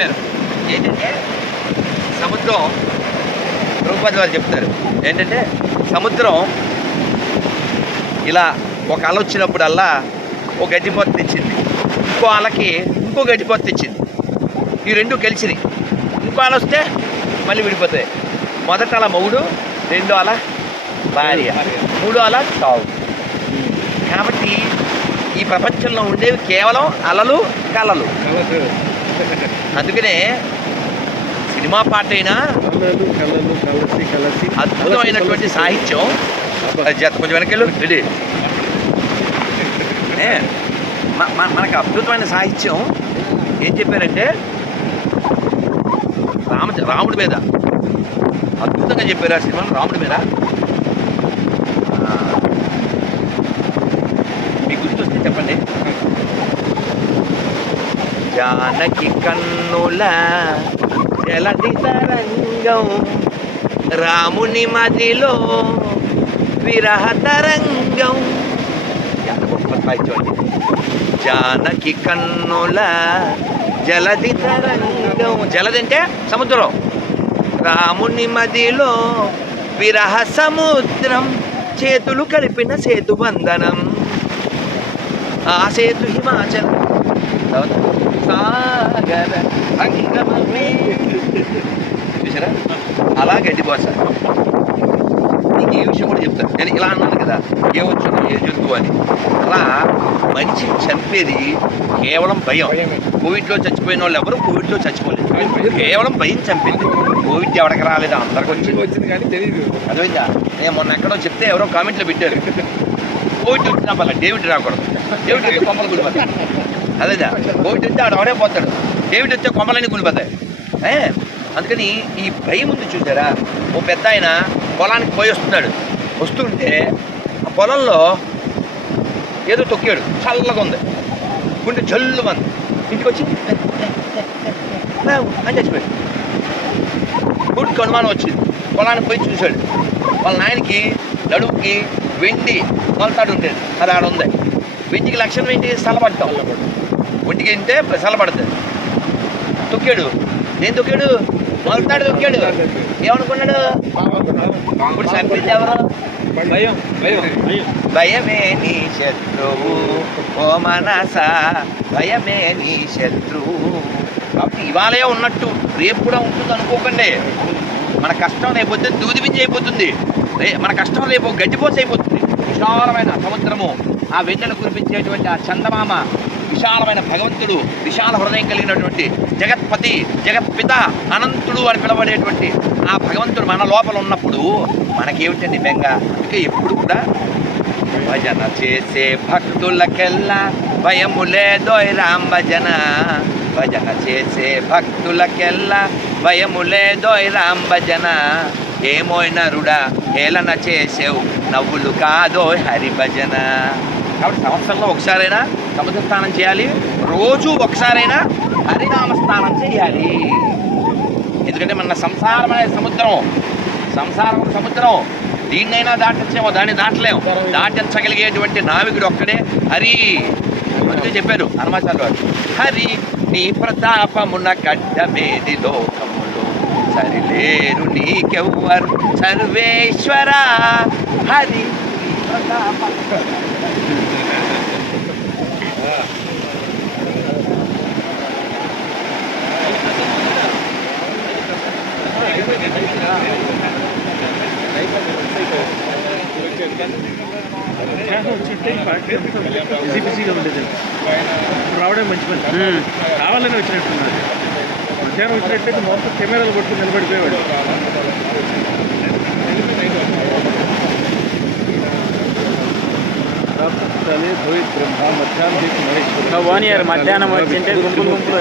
చెప్పారు ఏంటంటే సముద్రం రూపాది వారు చెప్తారు ఏంటంటే సముద్రం ఇలా ఒక అల వచ్చినప్పుడల్లా ఒక గడ్డిపోత తెచ్చింది, ఇంకో అలకి ఇంకో గడ్డిపోత తెచ్చింది. ఈ రెండు కలిసినాయి. ఇంకో అల వస్తే మళ్ళీ విడిపోతాయి. మొదట అల మొగుడు, రెండో అల భార్య, మూడో అల తావు. కాబట్టి ఈ ప్రపంచంలో ఉండేవి కేవలం అలలు కలలు. అందుకనే సినిమా పాట అయినా అద్భుతమైనటువంటి సాహిత్యం. కొంచెం వెనకెళ్ళు రెడీ. మనకు అద్భుతమైన సాహిత్యం ఏం చెప్పారంటే రాముడి మీద అద్భుతంగా చెప్పారు ఆ సినిమా. రాముడి మీద మీకు గుర్తొస్తే చెప్పండి. జానకి కన్నుల జలది తరంగం, రాముని మదిలో విరహ తరంగం. ఎంత గొప్ప సాహిత్యం అండి. జానకి కన్నుల జలది తరంగం, జలది అంటే సముద్రం, రాముని మదిలో విరహ సముద్రం, చేతులు కలిపిన సేతు బంధనం, ఆ సేతు హిమాచలం సాగర సంగమమే. చూసారా అలా గడ్డిపోసా. నీకు ఏ విషయం కూడా చెప్తాను. నేను ఇలా అన్నాను కదా, ఏమొచ్చు ఏ జంతువు అని. అలా మనిషిని చంపేది కేవలం భయం. కోవిడ్లో చచ్చిపోయిన వాళ్ళు ఎవరు కోవిడ్లో చచ్చిపోలేదు, కేవలం భయం చంపింది. కోవిడ్ ఎవరికి రాలేదు, అందరికి వచ్చింది కానీ తెలియదు. అదేవిధంగా నేను మొన్న ఎక్కడో చెప్తే ఎవరో కామెంట్లో పెట్టారు, కోవిడ్ వచ్చినా పర్లే డేవిడ్ రాకూడదు, డేవిడ్ వచ్చే కొమ్మలు కూలిపోతాయి. అదేదా కోవిడ్ వస్తే ఆడ ఎవడే పోతాడు, డేవిడ్ వచ్చే కొమ్మలన్నీ కూలిపోతాయి. అందుకని ఈ భయం ఉంది చూసారా. ఓ పెద్ద ఆయన పొలానికి పోయి వస్తుంటే ఆ పొలంలో ఏదో తొక్కాడు, చల్లగా ఉంది, గుండె జల్లు మంది. ఇంటికి వచ్చి అని చచ్చిపోయాడు. గుడికి అనుమానం వచ్చింది, పొలానికి పోయి చూశాడు. వాళ్ళ నాయనకి నడువుకి వెండి మొలతాడు ఉండేది, అది ఆడ ఉంది. వెండికి లక్షణం ఏంటి? సలపడతాం. ఒంటికి తింటే సలపడుతుంది. తొక్కాడు. నేను తొక్కాడు, మొలతాడు తొక్కాడు. ఏమనుకున్నాడు? ఇప్పుడు చంపింది ఎవరు? భయమే నీ శత్రువు ఓ మనసా, భయమే నీ శత్రువు. కాబట్టి ఇవాళే ఉన్నట్టు రేపు కూడా ఉంటుంది అనుకోకండి. మన కష్టం రేపొద్దు దూదిపించి అయిపోతుంది. మన కష్టం రేపు గడ్డిపోసి అయిపోతుంది. విశాలమైన సముద్రము, ఆ వెన్నెలు కురిపించేటువంటి ఆ చందమామ, విశాలమైన భగవంతుడు, విశాల హృదయం కలిగినటువంటి జగత్పతి, జగత్పిత, అనంతుడు అని పిలవడేటువంటి ఆ భగవంతుడు మన లోపల ఉన్నప్పుడు మనకేమిటండి బెంగ? అందుకే ఎప్పుడు కూడా భజన చేసే భక్తులకెల్లా భయము లేదోయ్ రామ్ భజన, భజన చేసే భక్తులకెల్లా భయము లేదోయ్ రామ్ భజన, ఏమోయ్ నరుడా హేళన చేసేవు నవ్వులు కాదోయ్ హరి భజన. కాబట్టి సంవత్సరంలో ఒకసారైనా సముద్ర స్నానం చేయాలి, రోజు ఒకసారైనా హరినామ స్నానం చేయాలి. ఎందుకంటే మన సంసారమైన సముద్రం దీన్నైనా దాటించేమో, దాన్ని దాటలేము. దాటించగలిగేటువంటి నావికుడు ఒక్కడే హరి. అందుకే చెప్పారు హనుమాచార్యులు వారు, హరి నీ ప్రతాపమున కడ్డమేది లోకములో, సరిలేరు నీకెవ్వరు సర్వేశ్వర, హరి నీ ప్రతాప. బిజీగా ఉండేది, రావడం మంచి పని. కావాలని వచ్చినట్టున్నారు. మధ్యాహ్నం వచ్చినట్లయితే మొత్తం కెమెరాలు పట్టుకుని నిలబడిపోయేవాడు. భగవాన్ యారు మధ్యాహ్నం వచ్చింటే గుంపులు గుంపులు